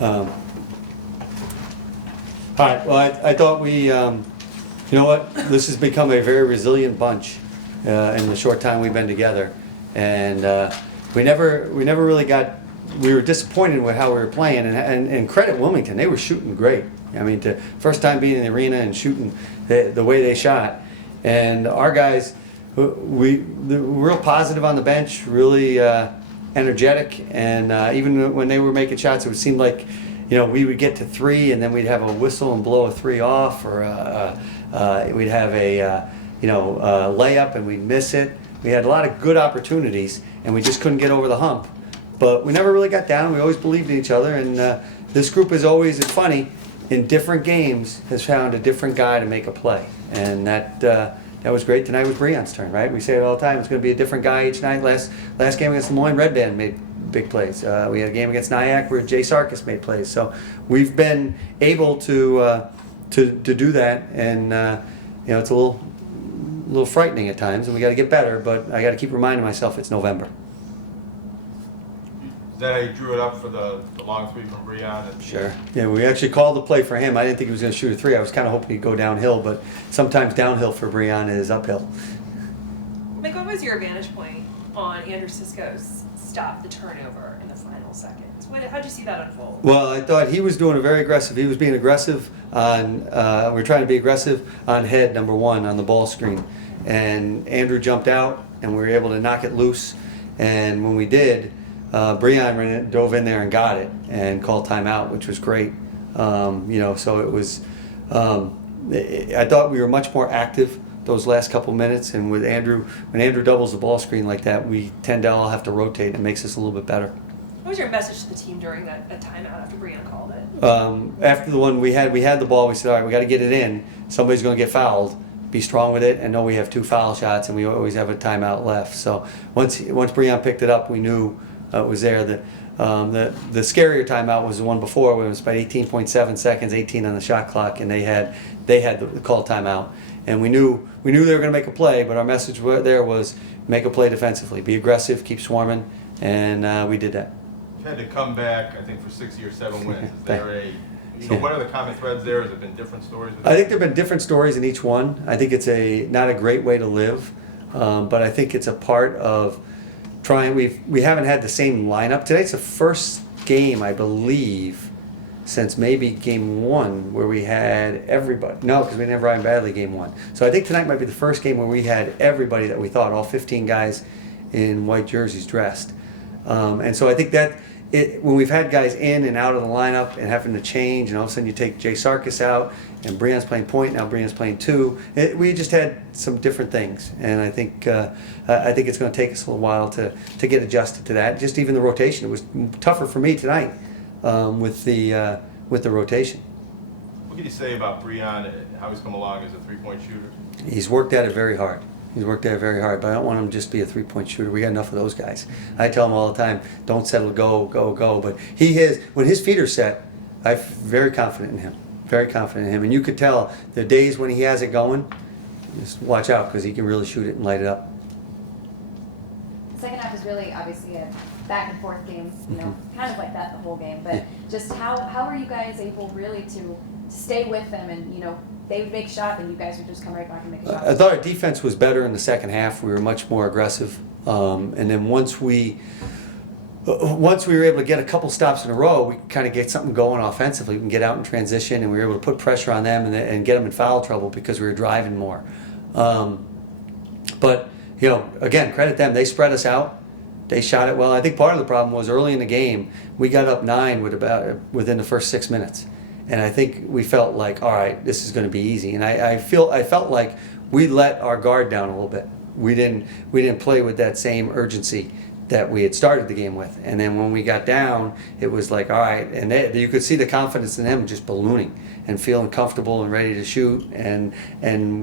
All right, well, I thought we, you know what, this has become a very resilient bunch in the short time we've been together. And we never really we were disappointed with how we were playing, and credit Wilmington, they were shooting great. I mean, first time being in the arena and shooting the way they shot. And our guys, we were real positive on the bench, really energetic, and even when they were making shots, it seemed like, you know, we would get to three and then we'd have a whistle and blow a three off, or we'd have a layup and we'd miss it. We had a lot of good opportunities and we just couldn't get over the hump. But we never really got down. We always believed in each other, and this group is always, it's funny, in different games has found a different guy to make a play, and that was great. Tonight was Breon's turn, right? We say it all the time. It's going to be a different guy each night. Last game against Lemoyne, Red Band made big plays. We had a game against Nyack where Jay Sarkis made plays. So we've been able to do that, and it's a little frightening at times, and we got to get better. But I got to keep reminding myself it's November. Is that how you drew it up for the long three from Breon? Sure. Yeah, we actually called the play for him. I didn't think he was going to shoot a three. I was kind of hoping he'd go downhill, but sometimes downhill for Breon is uphill. Mike, what was your vantage point on Andrew Sisko's stop the turnover in the final seconds? How'd you see that unfold? Well, I thought he was doing a very aggressive. He was being aggressive on. We were trying to be aggressive on head number one on the ball screen, and Andrew jumped out, and we were able to knock it loose. And when we did, Breon dove in there and got it and called timeout, which was great. So it was. I thought we were much more active those last couple minutes, and with Andrew, when Andrew doubles the ball screen like that, we tend to all have to rotate. It makes us a little bit better. What was your message to the team during that timeout after Breon called it? After the one we had the ball. We said, all right, we got to get it in. Somebody's going to get fouled. Be strong with it, and know we have 2 foul shots, and we always have a timeout left. So once Breon picked it up, we knew it was there. The scarier timeout was the one before, when it was about 18.7 seconds, 18 on the shot clock, and they had the call timeout. And we knew they were going to make a play, but our message there was make a play defensively, be aggressive, keep swarming, and we did that. You had to come back, I think, for 6 or 7 wins. Is there what are the common threads there? Has it been different stories? I think there have been different stories in each one. I think it's not a great way to live, but I think it's a part of trying. We haven't had the same lineup. Tonight's the first game, I believe, since maybe game 1 where we had everybody. No, because we didn't have Ryan Badley game 1. So I think tonight might be the first game where we had everybody that we thought, all 15 guys in white jerseys dressed. And so I think that when we've had guys in and out of the lineup and having to change, and all of a sudden you take Jay Sarkis out and Breon's playing point, now Breon's playing 2. We just had some different things, and I think it's going to take us a little while to get adjusted to that. Just even the rotation, it was tougher for me tonight with the rotation. What can you say about Breon, how he's come along as a three-point shooter? He's worked at it very hard. But I don't want him to just be a three-point shooter. We got enough of those guys. I tell him all the time, don't settle, go. But when his feet are set, I'm very confident in him. Very confident in him. And you could tell the days when he has it going, just watch out, because he can really shoot it and light it up. Second half was really obviously a back and forth game, kind of like that the whole game. But just how are you guys able really to stay with them, and they would make a shot, and you guys would just come right back and make a shot? I thought our defense was better in the second half. We were much more aggressive, and then once we were able to get a couple stops in a row, we kind of get something going offensively. We can get out in transition, and we were able to put pressure on them and get them in foul trouble because we were driving more. But again, credit them. They spread us out. They shot it well. I think part of the problem was early in the game we got up 9 within the first 6 minutes. And I think we felt like, all right, this is going to be easy. And I felt like we let our guard down a little bit. We didn't play with that same urgency that we had started the game with. And then when we got down, it was like, all right. And you could see the confidence in them just ballooning and feeling comfortable and ready to shoot. And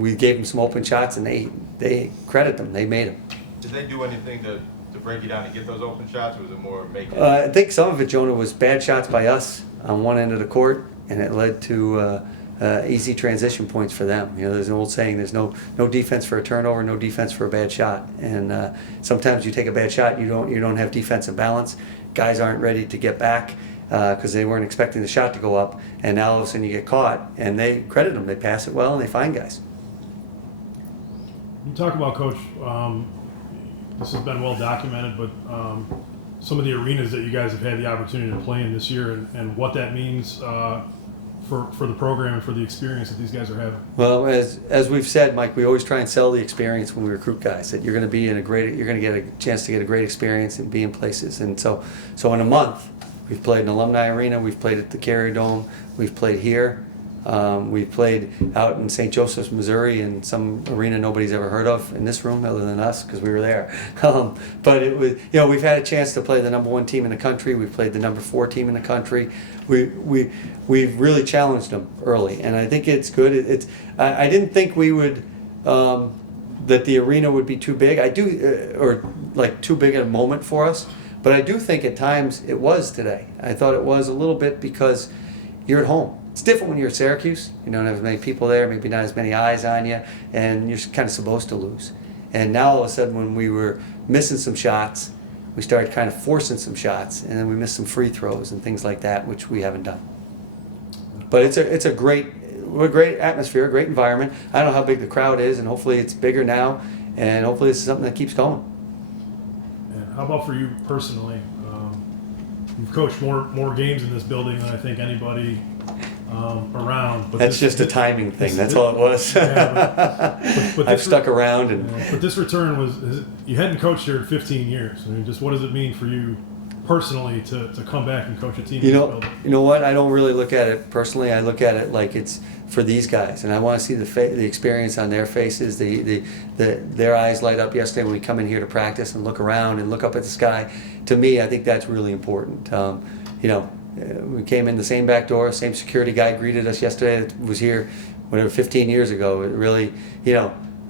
we gave them some open shots, and they credit them. They made them. Did they do anything to break you down to get those open shots, or was it more making? I think some of it, Jonah, was bad shots by us on one end of the court, and it led to easy transition points for them. There's an old saying: "There's no defense for a turnover, no defense for a bad shot." And sometimes you take a bad shot, you don't have defensive balance. Guys aren't ready to get back, because they weren't expecting the shot to go up, and now all of a sudden you get caught, and they credit them. They pass it well, and they find guys. You talk about, Coach, this has been well documented, but some of the arenas that you guys have had the opportunity to play in this year, and what that means for the program and for the experience that these guys are having. Well, as we've said, Mike, we always try and sell the experience when we recruit guys. That you're going to be you're going to get a chance to get a great experience and be in places. And so in a month, we've played in Alumni Arena, we've played at the Carrier Dome, we've played here, we've played out in St. Joseph's, Missouri, in some arena nobody's ever heard of in this room other than us because we were there. But it was, we've had a chance to play the number 1 team in the country. We've played the number 4 team in the country. We've really challenged them early, and I think it's good. I didn't think we would that the arena would be too big. I do, or like too big a moment for us. But I do think at times it was today. I thought it was a little bit because you're at home. It's different when you're at Syracuse. You don't have as many people there, maybe not as many eyes on you, and you're kind of supposed to lose. And now all of a sudden when we were missing some shots, we started kind of forcing some shots, and then we missed some free throws and things like that, which we haven't done. But it's a great atmosphere, a great environment. I don't know how big the crowd is, and hopefully it's bigger now, and hopefully this is something that keeps going. And how about for you personally? You've coached more games in this building than I think anybody around. But That's just a timing thing. That's all it was. Yeah, but I've stuck around, and but this return you hadn't coached here in 15 years. I mean, just what does it mean for you personally to come back and coach a team? you know what? I don't really look at it personally. I look at it like it's for these guys, and I want to see the experience on their faces, their eyes light up yesterday when we come in here to practice and look around and look up at the sky. To me, I think that's really important. We came in the same back door, same security guy greeted us yesterday that was here, 15 years ago. It really,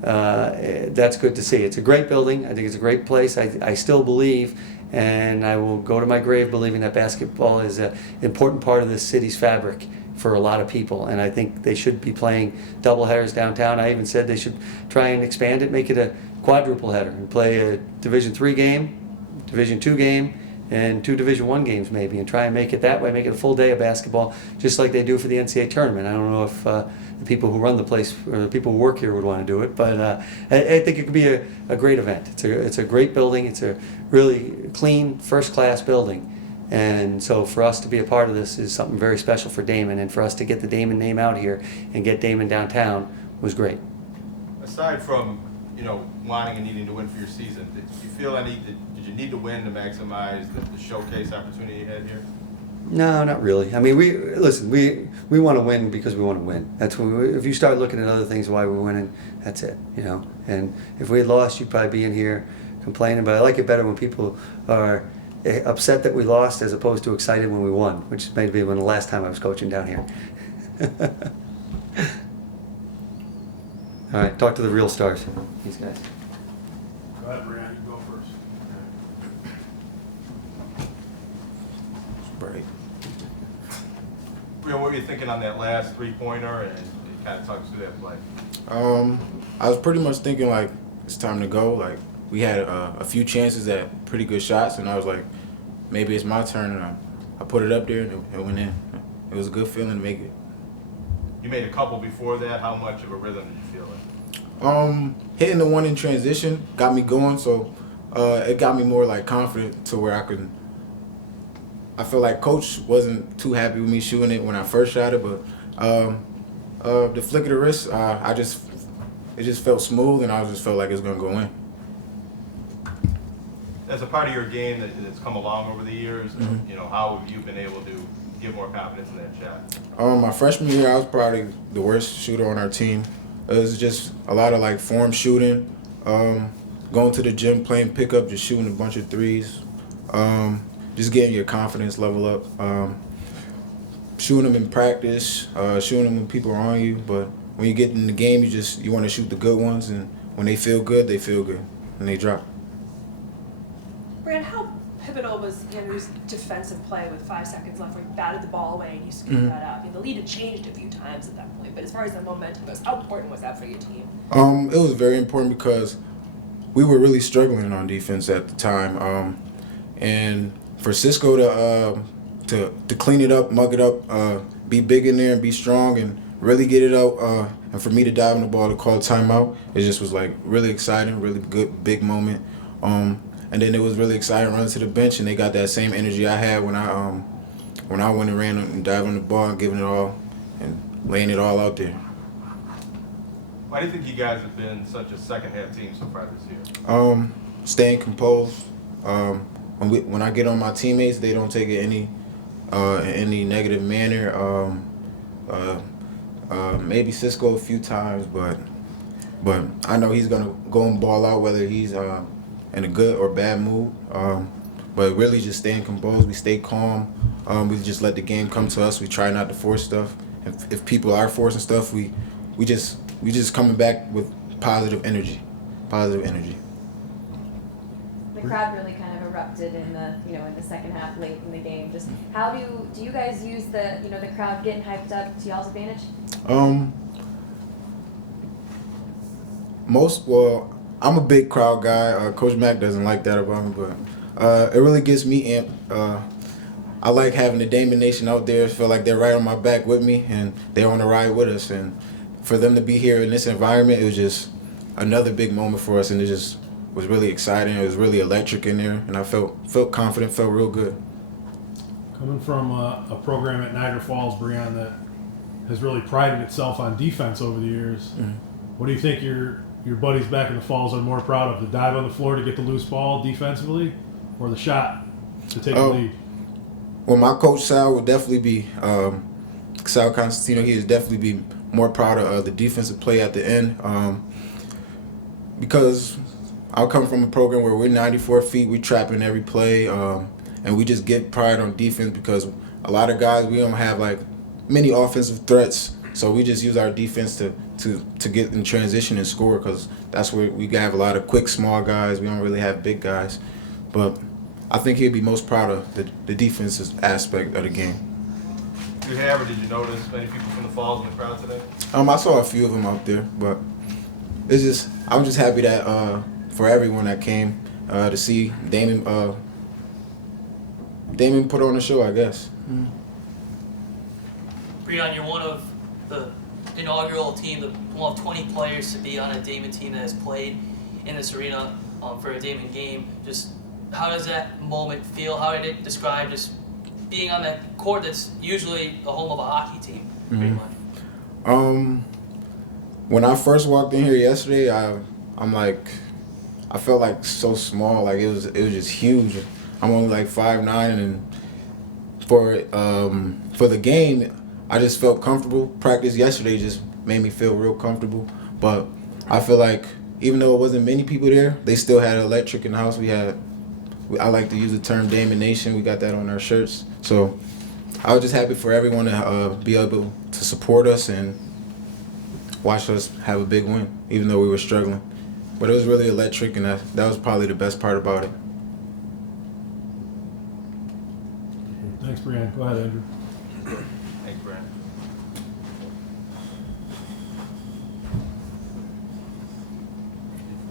that's good to see. It's a great building. I think it's a great place. I still believe, and I will go to my grave believing that basketball is an important part of this city's fabric for a lot of people, and I think they should be playing double headers downtown. I even said they should try and expand it, make it a quadruple header, and play a Division III game, Division II game, and 2 Division I games maybe, and try and make it that way, make it a full day of basketball, just like they do for the NCAA tournament. I don't know if the people who run the place or the people who work here would want to do it, but I think it could be a great event. It's a great building. It's a really clean, first-class building. And so for us to be a part of this is something very special for Daemen, and for us to get the Daemen name out here and get Daemen downtown was great. Aside from, wanting and needing to win for your season, did you feel did you need to win to maximize the showcase opportunity you had here? No, not really. I mean, we want to win because we want to win. That's when if you start looking at other things why we're winning, that's it, And if we had lost, you'd probably be in here complaining, but I like it better when people are upset that we lost as opposed to excited when we won, which may be when the last time I was coaching down here. All right, talk to the real stars, these guys. Go ahead, Brian. You go first. Right. What were you thinking on that last 3-pointer, and kind of talk us through that play? I was pretty much thinking like it's time to go. Like we had a few chances at pretty good shots, and I was like, maybe it's my turn, and I put it up there and it went in. It was a good feeling to make it. You made a couple before that. How much of a rhythm did you feel in? Hitting the one in transition got me going, so it got me more like confident to where I feel like Coach wasn't too happy with me shooting it when I first shot it, but the flick of the wrist, it just felt smooth, and I just felt like it was gonna go in. As a part of your game that's come along over the years, Mm-hmm. how have you been able to get more confidence in that shot? My freshman year, I was probably the worst shooter on our team. It was just a lot of like form shooting, going to the gym, playing pickup, just shooting a bunch of threes, just getting your confidence level up. Shooting them in practice, shooting them when people are on you, but when you get in the game, you want to shoot the good ones, and when they feel good, and they drop. Brand, how pivotal was Andrew's defensive play with 5 seconds left where he batted the ball away and you scooped that up? I mean, the lead had changed a few times at that point, but as far as the momentum goes, how important was that for your team? It was very important because we were really struggling on defense at the time, and for Cisco to clean it up, mug it up, be big in there and be strong and really get it out. And for me to dive in the ball to call timeout, it just was like really exciting, really good, big moment. And then it was really exciting running to the bench, and they got that same energy I had when I went and ran and dived on the ball and giving it all and laying it all out there. Why do you think you guys have been such a second half team so far this year? Staying composed. When I get on my teammates, they don't take it any negative manner. Maybe Cisco a few times, but I know he's gonna go and ball out whether he's in a good or bad mood. But really just staying composed. We stay calm. We just let the game come to us. We try not to force stuff. If people are forcing stuff, we just coming back with positive energy. Positive energy. The crowd really kind of erupted in the second half, late in the game. Just how do you guys use the crowd getting hyped up to y'all's advantage? I'm a big crowd guy. Coach Mack doesn't like that about me, but it really gets me amped. I like having the Daemen Nation out there. Feel like they're right on my back with me, and they're on the ride with us. And for them to be here in this environment, it was just another big moment for us, and it just was really exciting. It was really electric in there, and I felt confident, felt real good. Coming from a program at Niagara Falls, Breon, that has really prided itself on defense over the years, what do you think your buddies back in the Falls are more proud of? The dive on the floor to get the loose ball defensively, or the shot to take the lead? Well, my coach Sal would definitely be Sal Constantino. He would definitely be more proud of the defensive play at the end, because I come from a program where we're 94 feet, we trapping every play, and we just get pride on defense because a lot of guys, we don't have like many offensive threats, so we just use our defense to get in transition and score, because that's where we have a lot of quick, small guys. We don't really have big guys, but I think he'd be most proud of the defensive aspect of the game. Did you have, or did you notice many people from the Falls in the crowd today? I saw a few of them out there, but I'm just happy that for everyone that came to see Daemen put on a show, I guess. Breon, you're one of the inaugural team, one of 20 players to be on a Daemen team that has played in this arena for a Daemen game. Just how does that moment feel? How did it describe just being on that court that's usually the home of a hockey team, pretty much? When I first walked in here yesterday, I felt like so small. Like it was just huge. I'm only like 5'9", and for the game, I just felt comfortable. Practice yesterday just made me feel real comfortable. But I feel like even though it wasn't many people there, they still had electric in the house. I like to use the term Daemen Nation. We got that on our shirts. So I was just happy for everyone to be able to support us and watch us have a big win, even though we were struggling. But it was really electric, and that was probably the best part about it. Thanks, Breon. Go ahead, Andrew. Thanks, Brad.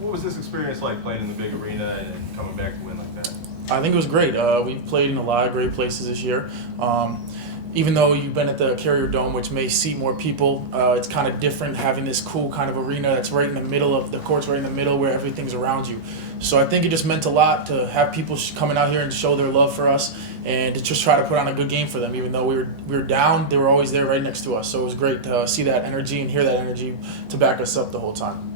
What was this experience like playing in the big arena and coming back to win like that? I think it was great. We've played in a lot of great places this year. Even though you've been at the Carrier Dome, which may seat more people, it's kind of different having this cool kind of arena that's right in the middle of the court's right in the middle where everything's around you. So I think it just meant a lot to have people coming out here and show their love for us and to just try to put on a good game for them. Even though we were down, they were always there right next to us. So it was great to see that energy and hear that energy to back us up the whole time.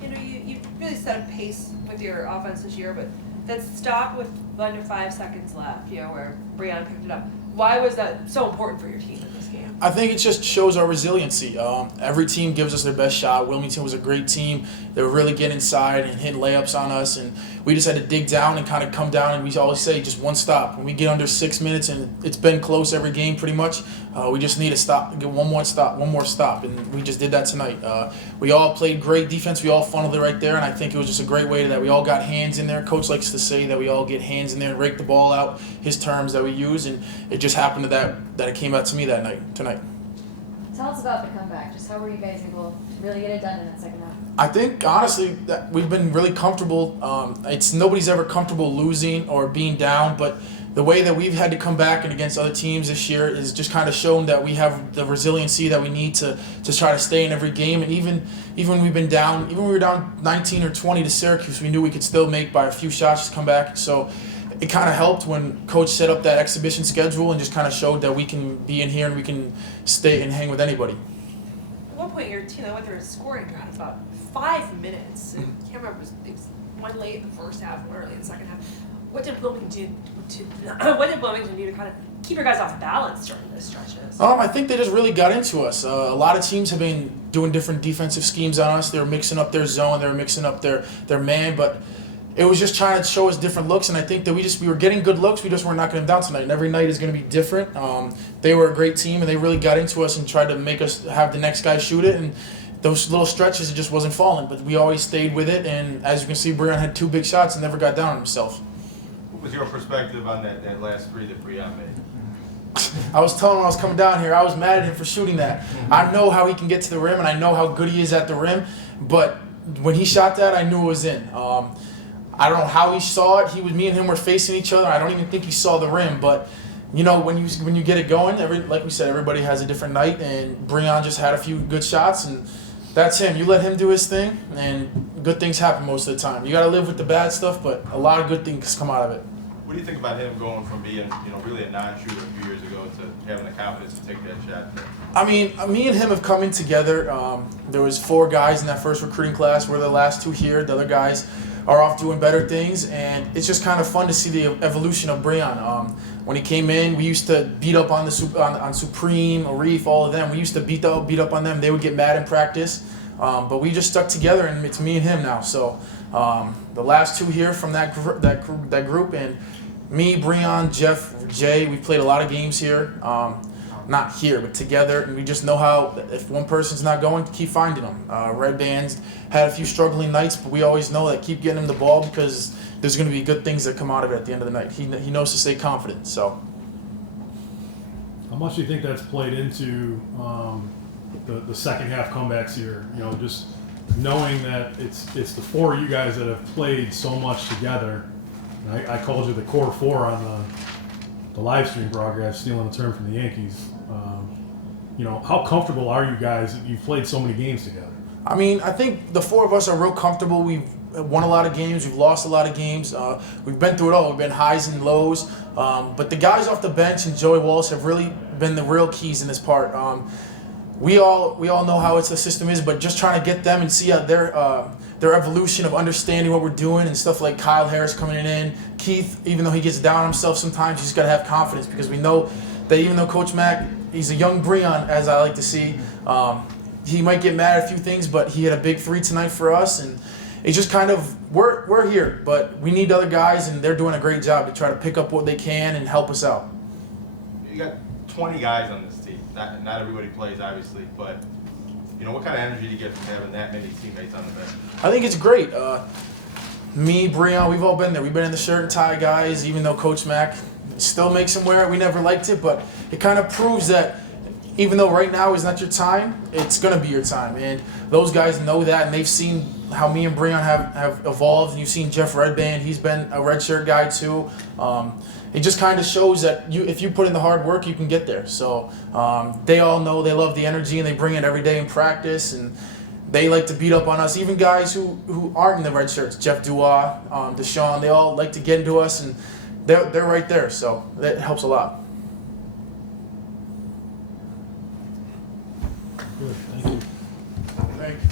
You really set a pace with your offense this year, but that stop with under 5 seconds left, where Breon picked it up. Why was that so important for your team in this game? I think it just shows our resiliency. Every team gives us their best shot. Wilmington was a great team. They were really getting inside and hitting layups on us, and we just had to dig down and kind of come down, and we always say just one stop. When we get under 6 minutes, and it's been close every game pretty much, we just need to stop, get one more stop, and we just did that tonight. We all played great defense. We all funneled it right there, and I think it was just a great way that we all got hands in there. Coach likes to say that we all get hands in there and rake the ball out, his terms that we use, and it just happened to that it came out to me tonight. Tell us about the comeback. Just how were you guys able to really get it done in that second half? I think honestly that we've been really comfortable. Nobody's ever comfortable losing or being down, but the way that we've had to come back and against other teams this year is just kind of shown that we have the resiliency that we need to try to stay in every game. And even when we've been down, even when we were down 19 or 20 to Syracuse, we knew we could still make by a few shots to come back. So it kind of helped when Coach set up that exhibition schedule and just kind of showed that we can be in here and we can stay and hang with anybody. At one point, your team went through a scoring drought of about 5 minutes. I can't remember. It was one late in the first half, one early in the second half. What did Wilmington do to kind of keep your guys off balance during those stretches? I think they just really got into us. A lot of teams have been doing different defensive schemes on us. They were mixing up their zone. They were mixing up their man, but it was just trying to show us different looks, and I think that we were getting good looks. We just weren't knocking them down tonight. And every night is going to be different. They were a great team, and they really got into us and tried to make us have the next guy shoot it. And those little stretches, it just wasn't falling. But we always stayed with it. And as you can see, Breon had 2 big shots and never got down on himself. What was your perspective on that last 3 that Breon made? I was telling him I was coming down here, I was mad at him for shooting that. I know how he can get to the rim, and I know how good he is at the rim. But when he shot that, I knew it was in. I don't know how he saw it. Me and him were facing each other. I don't even think he saw the rim. But you know, when you get it going, like we said, everybody has a different night. And Breon just had a few good shots, and that's him. You let him do his thing, and good things happen most of the time. You got to live with the bad stuff, but a lot of good things come out of it. What do you think about him going from being, really a non-shooter a few years ago to having the confidence to take that shot? I mean, me and him have come in together. There was 4 guys in that first recruiting class. We're the last 2 here. The other guys are off doing better things, and it's just kind of fun to see the evolution of Breon. When he came in, we used to beat up on on Supreme, Arif, all of them. We used to beat up on them. They would get mad in practice, but we just stuck together, and it's me and him now. So the last 2 here from that group, and me, Breon, Jeff, Jay, we played a lot of games here. Not here, but together, and we just know how if one person's not going, keep finding them. Red Band's had a few struggling nights, but we always know that keep getting him the ball because there's going to be good things that come out of it at the end of the night. He knows to stay confident. So, How much do you think that's played into the second half comebacks here? Just knowing that it's the 4 of you guys that have played so much together. And I called you the core 4 on the live stream broadcast, stealing a term from the Yankees. How comfortable are you guys that you've played so many games together? I mean, I think the 4 of us are real comfortable. We've won a lot of games. We've lost a lot of games. We've been through it all. We've been highs and lows. But the guys off the bench and Joey Wallace have really been the real keys in this part. We all know how the system is, but just trying to get them and see how their evolution of understanding what we're doing and stuff like Kyle Harris coming in. Keith, even though he gets down on himself sometimes, he's got to have confidence because we know that even though Coach Mack, he's a young Breon, as I like to see, he might get mad at a few things, but he had a big 3 tonight for us, and it's just kind of, we're here, but we need other guys, and they're doing a great job to try to pick up what they can and help us out. You got 20 guys on this team. Not everybody plays, obviously, but what kind of energy do you get from having that many teammates on the bench? I think it's great. Me, Breon, we've all been there. We've been in the shirt and tie guys, even though Coach Mack still makes them wear it. We never liked it, but it kind of proves that even though right now is not your time, it's going to be your time. And those guys know that, and they've seen how me and Breon have evolved. And you've seen Jeff Redband. He's been a redshirt guy too. It just kind of shows that if you put in the hard work, you can get there. So they all know they love the energy, and they bring it every day in practice. And they like to beat up on us. Even guys who aren't in the red shirts, Jeff Duas, Deshaun, they all like to get into us, and they're right there. So that helps a lot. Good, thank you. Thank you.